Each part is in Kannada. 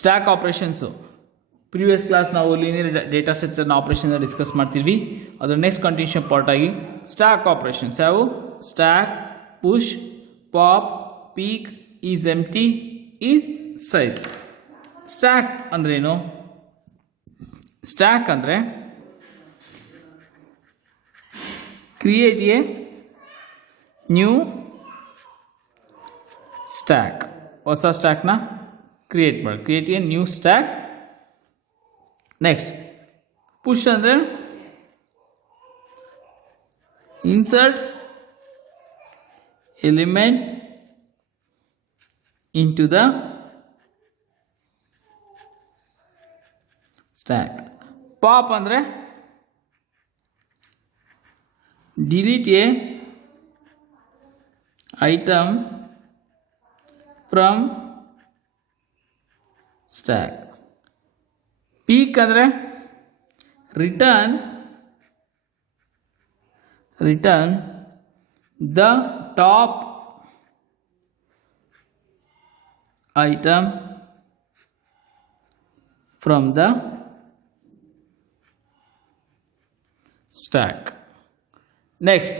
ಸ್ಟ್ಯಾಕ್ ಆಪರೇಷನ್ಸು ಪ್ರೀವಿಯಸ್ ಕ್ಲಾಸ್ ನಾವು ಲೀನಿಯರ್ ಡೇಟಾ ಸ್ಟ್ರಕ್ಚರ್ನ ಆಪರೇಷನ್ ಡಿಸ್ಕಸ್ ಮಾಡ್ತಿದ್ವಿ. ಅದರ ನೆಕ್ಸ್ಟ್ ಕಂಟಿನ್ಯೂಷನ್ ಪಾರ್ಟ್ ಆಗಿ ಸ್ಟ್ಯಾಕ್ ಆಪರೇಷನ್ಸ್ ಯಾವು? Stack, push, pop, peek, is empty, is size. Stack ಅಂದ್ರೇನು? ಸ್ಟ್ಯಾಕ್ ಅಂದರೆ ಕ್ರಿಯೇಟ್ ಎ ನ್ಯೂ ಸ್ಟ್ಯಾಕ್, ಹೊಸ ಸ್ಟ್ಯಾಕ್ನ ಕ್ರಿಯೇಟ್ ಮಾಡಿ, create a new stack. Next push ಅಂದರೆ insert element into the stack. Pop andre delete a item from stack. Peek andre return the top item from the stack. Next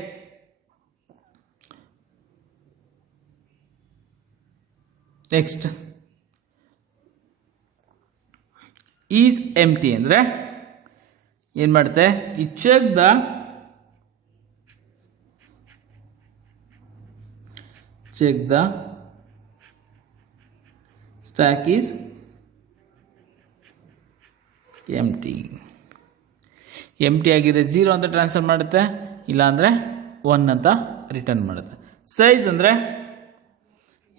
is empty ಅಂದ್ರೆ ಏನು ಮಾಡುತ್ತೆ? ಈ check the stack is empty ಆಗಿದ್ರೆ 0 ಅಂತ ಟ್ರಾನ್ಸ್ಫರ್ ಮಾಡುತ್ತೆ, ಇಲ್ಲ ಅಂದರೆ 1 ಅಂತ ರಿಟರ್ನ್ ಮಾಡುತ್ತೆ. ಸೈಜ್ ಅಂದರೆ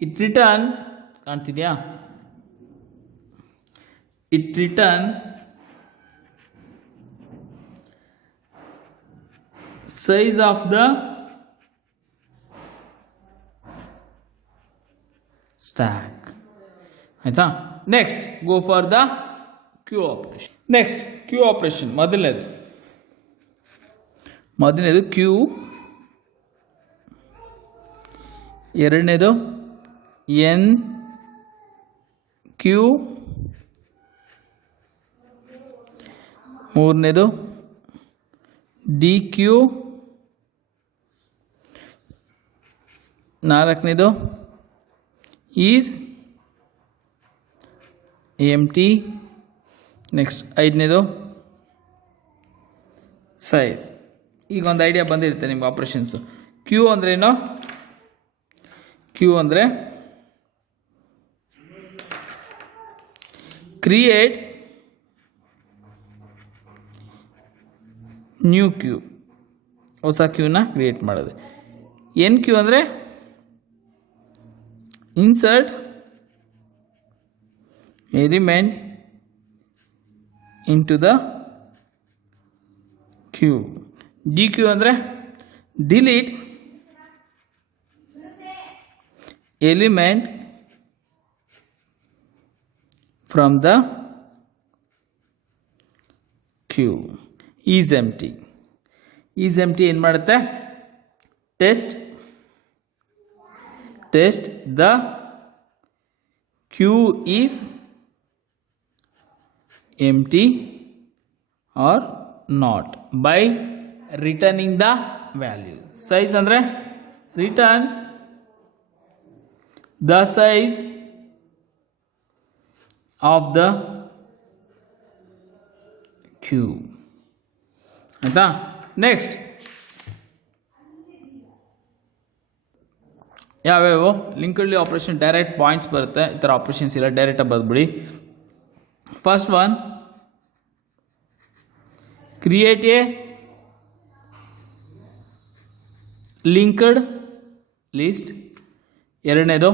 ಇಟ್ ರಿಟರ್ನ್, ಕಾಣ್ತಿದ್ಯಾ? It return size of the stack. ಆಯ್ತಾ? Next go for the queue operation. Next queue operation ಮೊದಲನೇದು ಕ್ಯೂ, ಎರಡನೇದು ಎನ್ ಕ್ಯೂ, ಮೂರನೇದು ಡಿ ಕ್ಯೂ, ನಾಲ್ಕನೇದು ಈಸ್ ಎಂಪ್ಟಿ, ನೆಕ್ಸ್ಟ್ ಐದನೇದು ಸೈಜ್. ಈಗ ಒಂದು ಐಡಿಯಾ ಬಂದಿರುತ್ತೆ ನಿಮ್ಗೆ ಆಪ್ರೇಷನ್ಸು. ಕ್ಯೂ ಅಂದ್ರೇನು? ಕ್ಯೂ ಅಂದರೆ ಕ್ರಿಯೇಟ್ ನ್ಯೂ ಕ್ಯೂ, ಹೊಸ ಕ್ಯೂನ ಕ್ರಿಯೇಟ್ ಮಾಡೋದು. ಎನ್ ಕ್ಯೂ ಅಂದರೆ insert element into the queue. dq ಅಂದರೆ delete element from the queue. is empty ಏನು ಮಾಡುತ್ತೆ? Test the queue is empty or not by returning the value. Size andre return the size of the queue. ಆಯ್ತಾ? ನೆಕ್ಸ್ಟ್ ಯಾವ್ಯಾವು ಲಿಂಕ್ಡ್ಲಿ ಆಪರೇಷನ್ ಡೈರೆಕ್ಟ್ ಪಾಯಿಂಟ್ಸ್ ಬರುತ್ತೆ. ಈ ಥರ ಆಪರೇಷನ್ಸ್ ಇಲ್ಲ, ಡೈರೆಕ್ಟಾಗಿ ಬರೆದ್ಬಿಡಿ. First one create a linked list, ಎರಡನೇದು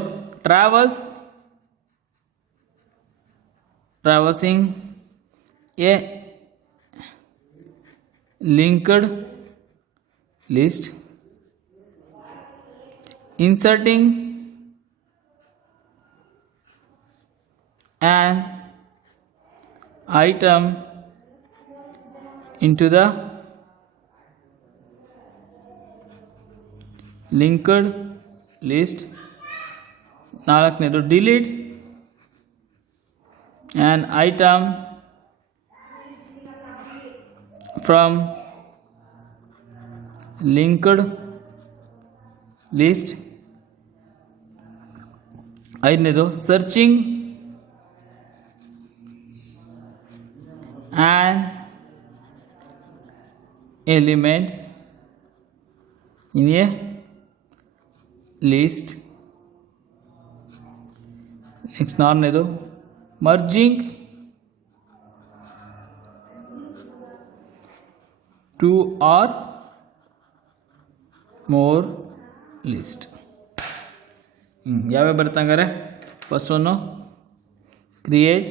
traversing a linked list, inserting an item into the linked list. ನಾಲ್ಕನೇದು delete an item from linked list. ಐದನೇದು searching an element in a list. Next ನಾಲ್ಕನೇದು merging two or more list. ಯಾವ್ಯಾವ ಬರುತ್ತೆ ಹಂಗಾರೆ? First one create,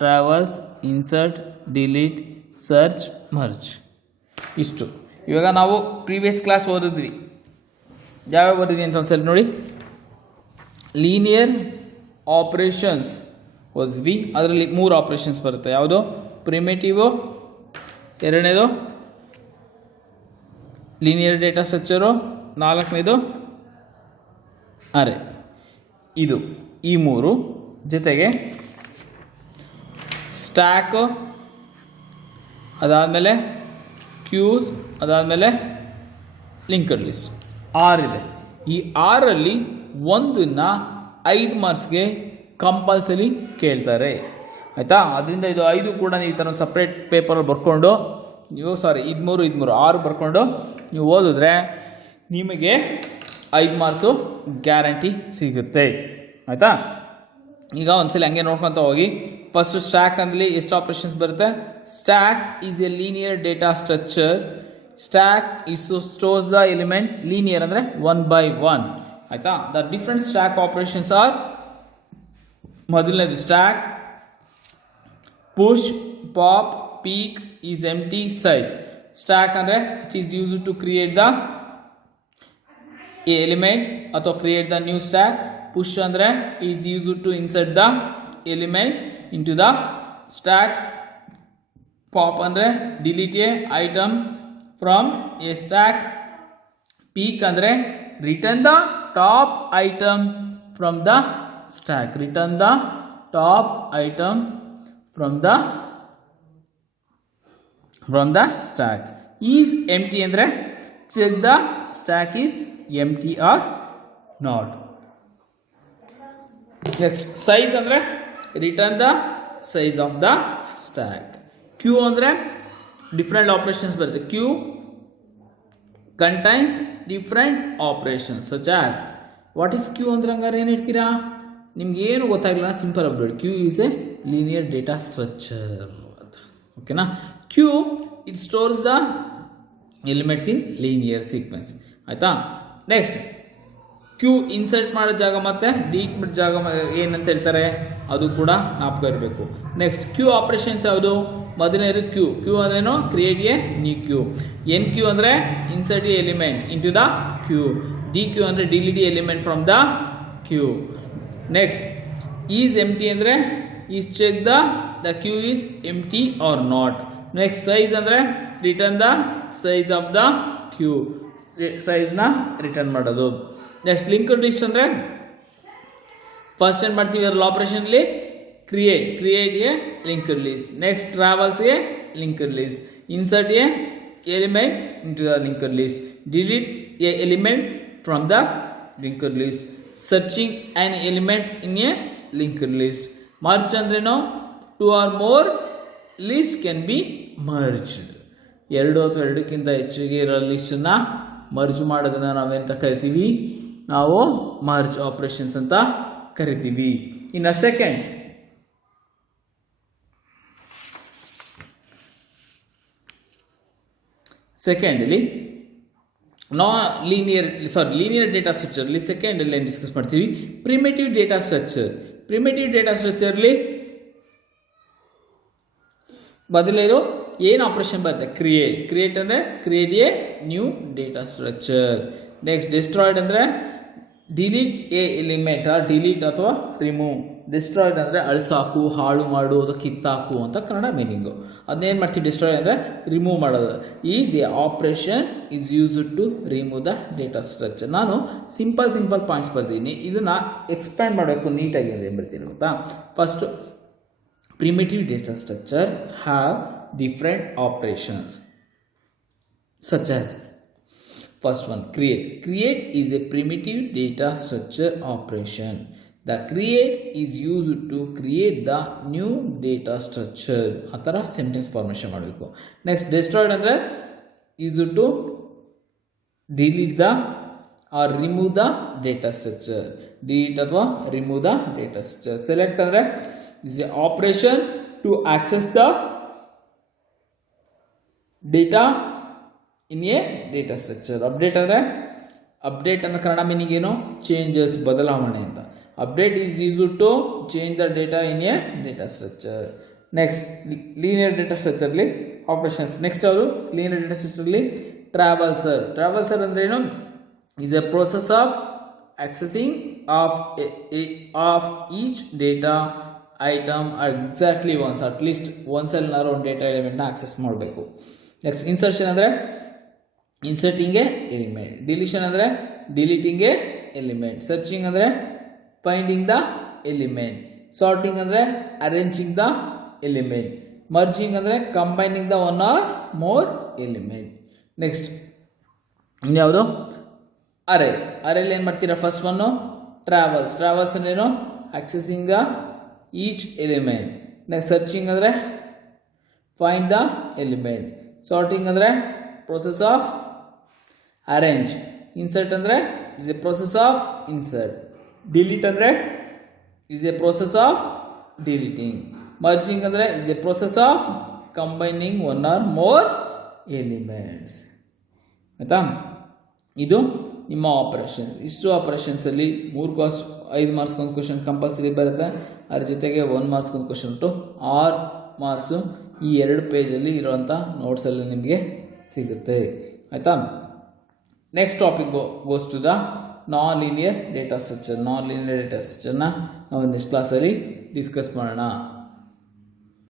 travels, insert, delete, search, merge. ಇಷ್ಟು. ಇವಾಗ ನಾವು ಪ್ರೀವಿಯಸ್ ಕ್ಲಾಸ್ ಓದಿದ್ವಿ. ಯಾವ್ಯಾವ ಓದಿದ್ವಿ ಅಂತ ಒಂದ್ಸಲ ನೋಡಿ. ಲೀನಿಯರ್ ಆಪ್ರೇಷನ್ಸ್ ಓದಿದ್ವಿ. ಅದರಲ್ಲಿ 3 ಆಪ್ರೇಷನ್ಸ್ ಬರುತ್ತೆ. ಯಾವುದು? ಪ್ರಿಮಿಟಿವು, ಎರಡನೇದು ಲೀನಿಯರ್ ಡೇಟಾ ಸ್ಟ್ರಕ್ಚರು, ನಾಲ್ಕನೇದು ಅರೆ. ಇದು ಈ 3 ಜೊತೆಗೆ ಸ್ಟ್ಯಾಕು, ಅದಾದಮೇಲೆ ಕ್ಯೂಸ್, ಅದಾದಮೇಲೆ ಲಿಂಕ್ಡ್ ಲಿಸ್ಟ್. 6 ಇದೆ. ಈ 6ರಲ್ಲಿ ಒಂದನ್ನು 5 ಮಾರ್ಕ್ಸ್ಗೆ ಕಂಪಲ್ಸರಿ ಕೇಳ್ತಾರೆ, ಆಯಿತಾ? ಅದರಿಂದ ಇದು 5 ಕೂಡ ನೀವು ಈ ಥರ ಒಂದು ಸಪ್ರೇಟ್ ಪೇಪರಲ್ಲಿ ಬರ್ಕೊಂಡು ನೀವು ಇದು 3 6 ಬರ್ಕೊಂಡು ನೀವು ಓದಿದ್ರೆ ನಿಮಗೆ 5 ಮಾರ್ಕ್ಸು ಗ್ಯಾರಂಟಿ ಸಿಗುತ್ತೆ, ಆಯಿತಾ? ಈಗ ಒಂದ್ಸಲ ಹಂಗೆ ನೋಡ್ಕೊತ ಹೋಗಿ. ಫಸ್ಟ್ ಸ್ಟ್ಯಾಕ್ ಅಂದಲ್ಲಿ ಎಷ್ಟು ಆಪ್ರೇಷನ್ಸ್ ಬರುತ್ತೆ? Stack is a linear data structure. Stack is stores the element. Linear ಅಂದರೆ 1 by 1, ಆಯಿತಾ? The different stack operations are: ಮೊದಲನೇದು stack, push, pop, peek, is empty, size. Stack ಅಂದರೆ it is use to create the element ಅಥವಾ create the new stack. Push ಅಂದರೆ is use to insert the element into the stack. Pop ಅಂದರೆ delete a item from a stack. Peek ಅಂದರೆ return the top item from the stack. Return the top item from the stack. Is empty ಅಂದರೆ check the stack is empty or not. Next size ಅಂದರೆ return the size of the stack. Queue ಅಂದರೆ ಡಿಫ್ರೆಂಟ್ ಆಪರೇಷನ್ಸ್ ಬರುತ್ತೆ. Queue contains different operations such as. What is queue ಅಂದ್ರೆ ಹಂಗಾರೆ ಏನು ಹೇಳ್ತೀರಾ? ನಿಮ್ಗೆ ಏನು ಗೊತ್ತಾಗಲಿಲ್ಲ, simple update. Queue is a linear data structure, ಓಕೆನಾ? Queue it stores the elements in linear sequence, ಆಯಿತಾ? ನೆಕ್ಸ್ಟ್ ಕ್ಯೂ ಇನ್ಸರ್ಟ್ ಮಾಡೋ ಜಾಗ ಮತ್ತು ಡಿಲೀಟ್ ಮಾಡೋ ಜಾಗ ಏನಂತ ಹೇಳ್ತಾರೆ ಅದು ಕೂಡ ಜ್ಞಾಪಕ ಇರಬೇಕು. ನೆಕ್ಸ್ಟ್ ಕ್ಯೂ ಆಪರೇಷನ್ಸ್ ಯಾವುದು? ಮೊದಲನೇದು ಕ್ಯೂ. ಕ್ಯೂ ಅಂದ್ರೇನು? Create a new queue. Enqueue ಅಂದರೆ insert a element into the queue. Dequeue ಅಂದರೆ delete a element from the queue. Next is empty ಅಂದರೆ is check the queue is empty or not. Next size ಅಂದರೆ return the size of the queue. ಸೈಜ್ನ ರಿಟರ್ನ್ ಮಾಡೋದು. ನೆಕ್ಸ್ಟ್ ಲಿಂಕ್ಡ್ ಲಿಸ್ಟ್ ಅಂದರೆ ಫಸ್ಟ್ ಏನು ಮಾಡ್ತೀವಿ ಅದರಲ್ಲಿ ಆಪರೇಷನ್ಲಿ create a linked list. Next travels a linked list. Insert a element into the linked list. Delete a element from the linked list. Searching on element in a linked list. Merge ಅಂದ್ರೇನು? 2 or more list can be merged. 2 ಅಥವಾ 2ಕ್ಕಿಂತ ಹೆಚ್ಚಿಗೆ ಇರೋ ಲಿಸ್ಟನ್ನು ಮರ್ಜ್ ಮಾಡೋದನ್ನು ನಾವೇಂತ ಕರಿತೀವಿ? ನಾವು ಮರ್ಜ್ ಆಪರೇಷನ್ಸ್ ಅಂತ ಕರಿತೀವಿ. ಇನ್ನು ಸೆಕೆಂಡಲ್ಲಿ ಲೀನಿಯರ್ ಡೇಟಾ ಸ್ಟ್ರಕ್ಚರ್ಲಿ ಸೆಕೆಂಡಲ್ಲಿ ಏನು ಡಿಸ್ಕಸ್ ಮಾಡ್ತೀವಿ? Primitive data structure. Primitive data ಸ್ಟ್ರಕ್ಚರ್ಲಿ ಬದಲೇದು ಏನು ಆಪರೇಷನ್ ಬರುತ್ತೆ? ಕ್ರಿಯೇಟ್ ಅಂದರೆ create a new data structure. Next destroyed ಅಂದರೆ ಡಿಲೀಟ್ ಎ ಎಲಿಮೆಂಟ್, ಡಿಲೀಟ್ ಅಥವಾ ರಿಮೂವ್. ಡಿಸ್ಟ್ರಾಯ್ಡ್ ಅಂದರೆ ಅಳಿಸಾಕು, ಹಾಳು ಮಾಡು, ಅದು ಕಿತ್ತಾಕು ಅಂತ ಕನ್ನಡ ಮೀನಿಂಗು. ಅದನ್ನೇನು ಮಾಡ್ತೀವಿ? ಡಿಸ್ಟ್ರಾಯ್ ಅಂದರೆ ರಿಮೂವ್ ಮಾಡೋದು. Is a operation is used to remove the data structure. ನಾನು ಸಿಂಪಲ್ ಪಾಯಿಂಟ್ಸ್ ಬರ್ತೀನಿ, ಇದನ್ನು ಎಕ್ಸ್ಪ್ಯಾಂಡ್ ಮಾಡಬೇಕು ನೀಟಾಗಿ ಏನು ಬರ್ತೀನಿ ಗೊತ್ತಾ? First primitive data structure have different operations such as first one, create is a primitive data structure operation. The create is used to create the new data structure. ಆ ಥರ ಸೆಂಟೆನ್ಸ್ ಫಾರ್ಮೇಷನ್ ಮಾಡಬೇಕು. ನೆಕ್ಸ್ಟ್ ಡೆಸ್ಟ್ರಾಯ್ಡ್ ಅಂದರೆ used to delete the or remove the data structure. delete ಅಥವಾ remove the data structure. select ಅಂದರೆ is a operation to access the data in a data structure. update ಅಂದರೆ update ಅನ್ನೋ ಕನ್ನಡ ಮೀನಿಂಗ್ ಏನು, ಚೇಂಜಸ್, ಬದಲಾವಣೆ ಅಂತ. update is used to change the data in a data structure. next linear data structure ಅಲ್ಲಿ operations. next ಅವರು linear data structure ಅಲ್ಲಿ traverser ಅಂದ್ರೆ ಏನು, is a process of accessing of each data item exactly once, at least once ಅಲ್ಲಿ ಒಂದು ಡೇಟಾ ಎಲಿಮೆಂಟ್ ನ ಆಕ್ಸೆಸ್ ಮಾಡಬೇಕು. ನೆಕ್ಸ್ಟ್ ಇನ್ಸರ್ಷನ್ ಅಂದ್ರೆ ಇನ್ಸರ್ಟಿಂಗ್ ಎ ಎಲಿಮೆಂಟ್, ಡಿಲೀಷನ್ ಅಂದರೆ ಡಿಲೀಟಿಂಗ್ ಎ ಎಲಿಮೆಂಟ್, ಸರ್ಚಿಂಗ್ ಅಂದರೆ ಫೈಂಡಿಂಗ್ ದ ಎಲಿಮೆಂಟ್, ಸಾರ್ಟಿಂಗ್ ಅಂದರೆ ಅರೇಂಜಿಂಗ್ ದ ಎಲಿಮೆಂಟ್, ಮರ್ಜಿಂಗ್ ಅಂದರೆ combining the one or more element. Next ಇನ್ಯಾವುದು ಅರೇಲಿ ಏನು ಮಾಡ್ತೀರಾ, ಫಸ್ಟ್ ಒನ್ನು ಟ್ರಾವಲ್ಸ್ ಅಂದ್ರೇನು, accessing the each element. Next searching ಅಂದರೆ ಫೈಂಡ್ ದ ಎಲಿಮೆಂಟ್, ಸಾರ್ಟಿಂಗ್ ಅಂದರೆ process of arrange, insert ಅಂದರೆ is a process of insert, delete ಅಂದರೆ is a process of deleting, merging ಅಂದರೆ is a process of combining one or more elements. ಆಯ್ತಾ, ಇದು ನಿಮ್ಮ ಆಪರೇಷನ್. ಇಷ್ಟು ಆಪರೇಷನ್ಸಲ್ಲಿ 3 ಕಾಸ್ಟ್ 5 ಮಾರ್ಕ್ಸ್ ಒಂದು ಕ್ವಶನ್ ಕಂಪಲ್ಸರಿ ಬರುತ್ತೆ. ಅದ್ರ ಜೊತೆಗೆ 1 ಮಾರ್ಕ್ಸ್ ಒಂದು ಕ್ವಶನ್ ಉಂಟು. 6 ಮಾರ್ಕ್ಸು ಈ 2 ಪೇಜಲ್ಲಿ ಇರುವಂಥ ನೋಟ್ಸಲ್ಲಿ ನಿಮಗೆ ಸಿಗುತ್ತೆ. ಆಯಿತಾ, next topic goes to the non linear data structure. Non linear data ಸ್ಟ್ರಕ್ಚರ್ನ ನಾವು ನೆಕ್ಸ್ಟ್ ಕ್ಲಾಸಲ್ಲಿ ಡಿಸ್ಕಸ್ ಮಾಡೋಣ.